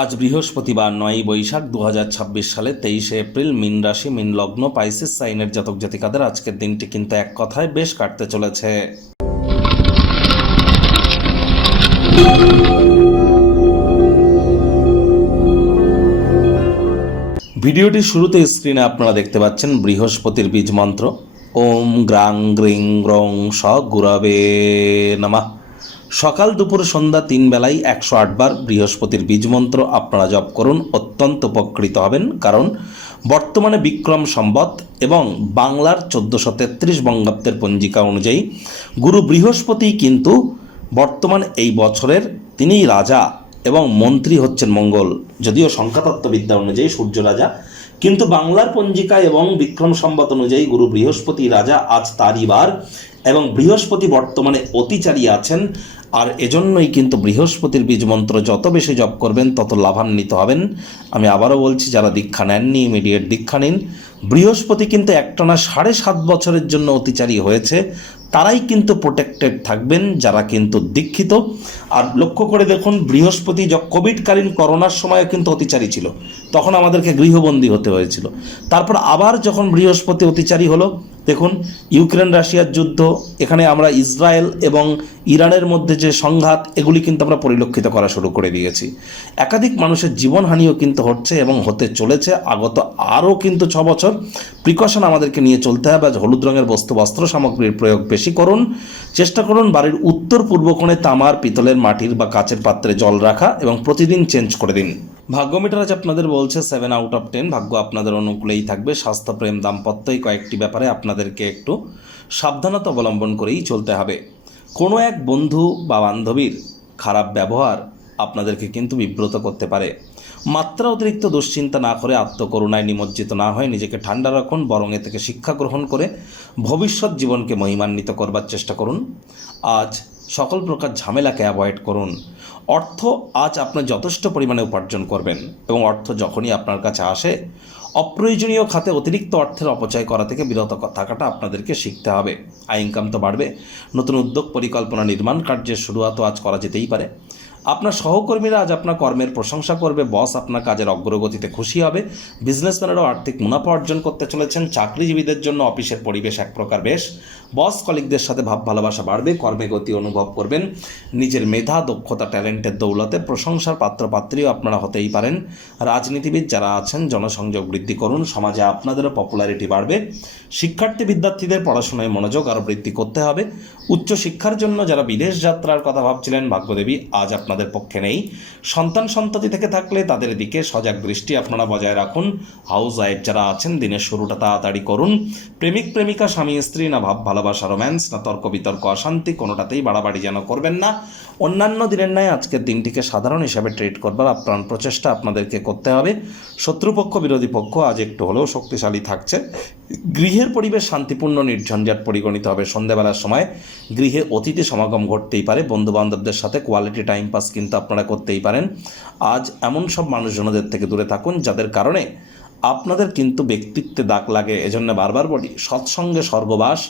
আজ বৃহস্পতিবার 9ই বৈশাখ 2026 সালে 23শে এপ্রিল। মীন রাশি, মীন লগ্ন, পাইসিস সাইনের জাতক জাতিকাদের আজকের দিনটি কিন্তু এক কথায় বেশ কাটতে চলেছে। ভিডিওটির শুরুতে স্ক্রিনে আপনারা দেখতে পাচ্ছেন বৃহস্পতির বীজ মন্ত্র। ওম গ্রাং গ্রিং গ্রং স গুরবে নমঃ। সকাল দুপুর সন্ধ্যা 3 বেলায় 108 বার বৃহস্পতির বীজ মন্ত্র আপনারা জপ করুন, অত্যন্ত উপকৃত হবেন। কারণ বর্তমানে বিক্রম সম্বত এবং বাংলার 1433 বঙ্গাব্দের পঞ্জিকা অনুযায়ী গুরু বৃহস্পতি কিন্তু বর্তমান এই বছরের তিনিই রাজা এবং মন্ত্রী হচ্ছেন মঙ্গল। যদিও সংখ্যাতত্ত্ববিদ্যা অনুযায়ী সূর্য রাজা, কিন্তু বাংলার পঞ্জিকা এবং বিক্রম সম্বত অনুযায়ী গুরু বৃহস্পতি রাজা, আজ তারই বার এবং বৃহস্পতি বর্তমানে অতিচারী আছেন। আর এজন্যই কিন্তু বৃহস্পতির বীজ মন্ত্র যত বেশি জপ করবেন তত লাভান্বিত হবেন। আমি আবারও বলছি, যারা দীক্ষা নেননি ইমিডিয়েট দীক্ষা নিন। বৃহস্পতি কিন্তু একটানা 7.5 বছরের জন্য অতিচারী হয়েছে, তারাই কিন্তু প্রোটেক্টেড থাকবেন যারা কিন্তু দীক্ষিত। আর লক্ষ্য করে দেখুন, বৃহস্পতি কোভিডকালীন করোনার সময়ও কিন্তু অতিচারী ছিল, তখন আমাদেরকে গৃহবন্দী হতে হয়েছিল। তারপর আবার যখন বৃহস্পতি অতিচারী হলো, দেখুন ইউক্রেন রাশিয়ার যুদ্ধ, এখানে আমরা ইসরায়েল এবং ইরানের মধ্যে যে সংঘাত, এগুলি কিন্তু আমরা পরিলক্ষিত করা শুরু করে দিয়েছি। একাধিক মানুষের জীবনহানিও কিন্তু হচ্ছে এবং হতে চলেছে আগত আরও কিন্তু 6 বছর। প্রিকশন আমাদেরকে নিয়ে চলতে হবে। হলুদ রঙের বস্ত্র সামগ্রীর প্রয়োগ বেশি করুন। চেষ্টা করুন বাড়ির উত্তর পূর্ব কোণে তামার, পিতলের, মাটির বা কাচের পাত্রে জল রাখা এবং প্রতিদিন চেঞ্জ করে দিন। ভাগ্য মিটার আজ আপনাদের বলছে 7 আউট অফ 10। ভাগ্য আপনাদের অনুকূলেই থাকবে। স্বাস্থ্য, প্রেম, দাম্পত্য এই কয়েকটি ব্যাপারে আপনাদেরকে একটু সাবধানতা অবলম্বন করেই চলতে হবে। কোনো এক বন্ধু বা বান্ধবীর খারাপ ব্যবহার আপনাদেরকে কিন্তু বিব্রত করতে পারে। মাত্রা অতিরিক্ত দুশ্চিন্তা না করে, আত্মকরুণায় নিমজ্জিত না হয়ে নিজেকে ঠান্ডা রাখুন, বরং এ থেকে শিক্ষা গ্রহণ করে ভবিষ্যৎ জীবনকে মহিমান্বিত করবার চেষ্টা করুন। আজ সকল প্রকার ঝামেলাকে অ্যাভয়েড করুন। অর্থ আজ আপনার যথেষ্ট পরিমাণে উপার্জন করবেন এবং অর্থ যখনই আপনার কাছে আসে, অপ্রয়োজনীয় খাতে অতিরিক্ত অর্থের অপচয় করা থেকে বিরত থাকাটা আপনাদেরকে শিখতে হবে। আয় ইনকাম তো বাড়বে। নতুন উদ্যোগ, পরিকল্পনা, নির্মাণ কার্যের শুরুয়াতও আজ করা যেতেই পারে। আপনার সহকর্মীরা আজ আপনার কর্মের প্রশংসা করবে। বস আপনার কাজের অগ্রগতিতে খুশি হবে। বিজনেসম্যানেরাও আর্থিক মুনাফা অর্জন করতে চলেছেন। চাকরিজীবীদের জন্য অফিসের পরিবেশ এক প্রকার বেশ। বস কলিগদের সাথে ভাব ভালোবাসা বাড়বে। কর্মে গতি অনুভব করবেন। নিজের মেধা, দক্ষতা, ট্যালেন্টের দৌলতে প্রশংসার পাত্রপাত্রীও আপনারা হতেই পারেন। রাজনীতিবিদ যারা আছেন, জনসংযোগ বৃদ্ধি করুন। সমাজে আপনাদেরও পপুলারিটি বাড়বে। শিক্ষার্থী বিদ্যার্থীদের পড়াশোনায় মনোযোগ আরও বৃদ্ধি করতে হবে। উচ্চশিক্ষার জন্য যারা বিদেশ যাত্রার কথা ভাবছিলেন, ভাগ্যদেবী আজ আপনাদের পক্ষে নেই। সন্তান থেকে থাকলে তাদের দিকে সজাগ দৃষ্টি আপনারা বজায় রাখুন। হাউস ওয়াইফ যারা আছেন, দিনের শুরুটা তাড়াতাড়ি করুন। প্রেমিক প্রেমিকা, স্বামী স্ত্রী, না ভাব ভালোবাসা, রোম্যান্স, না তর্ক বিতর্ক, অশান্তি, কোনোটাতেই বাড়াবাড়ি যেন করবেন না। অন্যান্য দিনের ন্যায় আজকের দিনটিকে সাধারণ হিসাবে ট্রিট করবার আপ্রাণ প্রচেষ্টা আপনাদেরকে করতে হবে। শত্রুপক্ষ, বিরোধী পক্ষ আজ একটু হলেও শক্তিশালী থাকছে। গৃহের পরিবেশ শান্তিপূর্ণ, নির্ঝঞ্ঝাট পরিগণিত হবে। সন্ধ্যাবেলার সময় গৃহে অতিথি সমাগম ঘটতেই পারে। বন্ধুবান্ধবদের সাথে কোয়ালিটি টাইম পাস কিন্তু আপনারা করতেই পারেন। আজ এমন সব মানুষজনদের থেকে দূরে থাকুন যাদের কারণে আপনাদের কিন্তু ব্যক্তিত্বে দাগ লাগে। এজন্য বারবার বলি, সৎসঙ্গে স্বর্গবাস,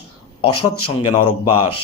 অসৎসঙ্গে নরকবাস।